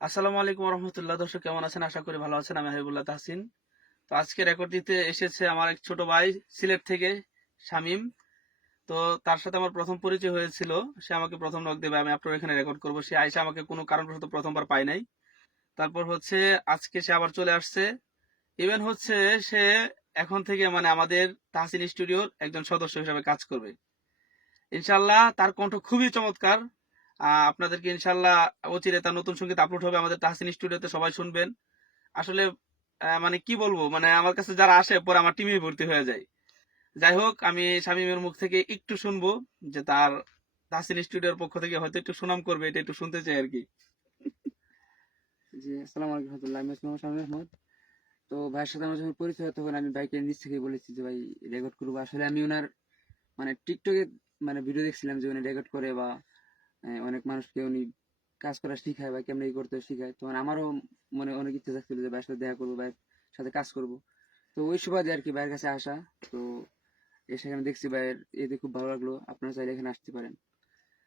আসসালামু আলাইকুম রহমতুল্লাহ। দর্শক কেমন আছেন? আশা করি ভালো আছেন। আমি হাবিবুল্লাহ তাহসিন। তো আজকে রেকর্ড দিতে এসেছে আমার এক ছোট ভাই সিলেট থেকে, শামীম। তো তার সাথে আমার প্রথম পরিচয় হয়েছিল। সে আমাকে প্রথম নক দেবে, আমি আপনার এখানে রেকর্ড করবো। সে আইসা আমাকে কোনো কারণবশত প্রথমবার পাই নাই। তারপর হচ্ছে আজকে সে আবার চলে আসছে। ইভেন হচ্ছে সে এখন থেকে মানে আমাদের তাহসিন স্টুডিওর একজন সদস্য হিসেবে কাজ করবে। ইনশাল্লাহ তার কণ্ঠ খুবই চমৎকার। আপনাদেরকে ইনশাল্লাহ অচিরে তার নতুন সঙ্গীত আপলোড হবে আমাদের তাহসিন স্টুডিওতে, সবাই শুনবেন। আসলে মানে কি বলবো, মানে আমার কাছে যারা আসে পরে আমার টিমে ভর্তি হয়ে যায়। যাই হোক, আমি শামীমের মুখ থেকে একটু শুনবো যে তার তাহসিন স্টুডিওর পক্ষ থেকে হয়তো একটু সুনাম করবে, এটা একটু শুনতে চাই আর কি। জি, আসসালামু আলাইকুম রহমতুল্লাহ। আমি মোহাম্মদ শামীম আহমদ। তো ভাইয়ের সাথে আমার যখন পরিচয় হয় তখন আমি বাইকের নিচ থেকে বলেছি যে ভাই রেকর্ড করবো। আসলে আমি ওনার মানে টিকটকে মানে ভিডিও দেখছিলাম যে উনি রেকর্ড করে বা অনেক মানুষকে উনি কাজ করা শিখায় বা কেমনি করতে শিখায়। তখন আমারও মনে অনেক ইচ্ছা থাকছিল যে ভাইয়ের সাথে দেখা করবো, ভাইয়ের সাথে কাজ করব। তো ওই সুবাদে আর কি ভাইয়ের কাছে আসা। তো সেখানে দেখছি ভাইয়ের এতে খুব ভালো লাগলো। আপনারা চাইলে এখানে আসতে পারেন।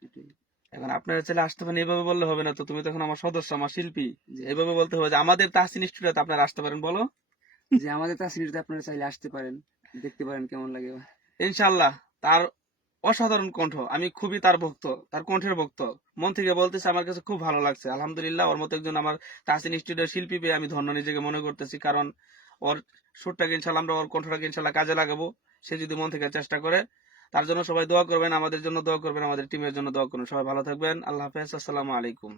এটাই। এখন আপনারা ছেলে আসতে পারেন এইভাবে বললে হবে না তো, তুমি তখন আমার সদস্য, আমার শিল্পী। জি, এইভাবে বলতে হবে যে আমাদের তাহসিন স্টুডিওতে আপনারা আসতে পারেন, বলো। যে আমাদের তাসিলিতে আপনারা চাইলে আসতে পারেন, দেখতে পারেন কেমন লাগে। ইনশাল্লাহ। তার অসাধারণ কণ্ঠ, আমি খুবই তার ভক্ত, তার কণ্ঠের ভক্ত। মন থেকে বলতেছে, আমার কাছে খুব ভালো লাগছে। আলহামদুলিল্লাহ, ওর মতো একজন আমার তাহসিন স্টুডিওর শিল্পী পেয়ে আমি ধন্য নিজেকে মনে করতেছি। কারণ ওর সুরটাকে ইনশাল্লাহ আমরা, ওর কণ্ঠটাকে ইনশাল্লাহ কাজে লাগাবো। সে যদি মন থেকে চেষ্টা করে। তার জন্য সবাই দোয়া করবেন, আমাদের জন্য দোয়া করবেন, আমাদের টিমের জন্য দোয়া করবেন। সবাই ভালো থাকবেন। আল্লাহ হাফেজ। আসসালামু আলাইকুম।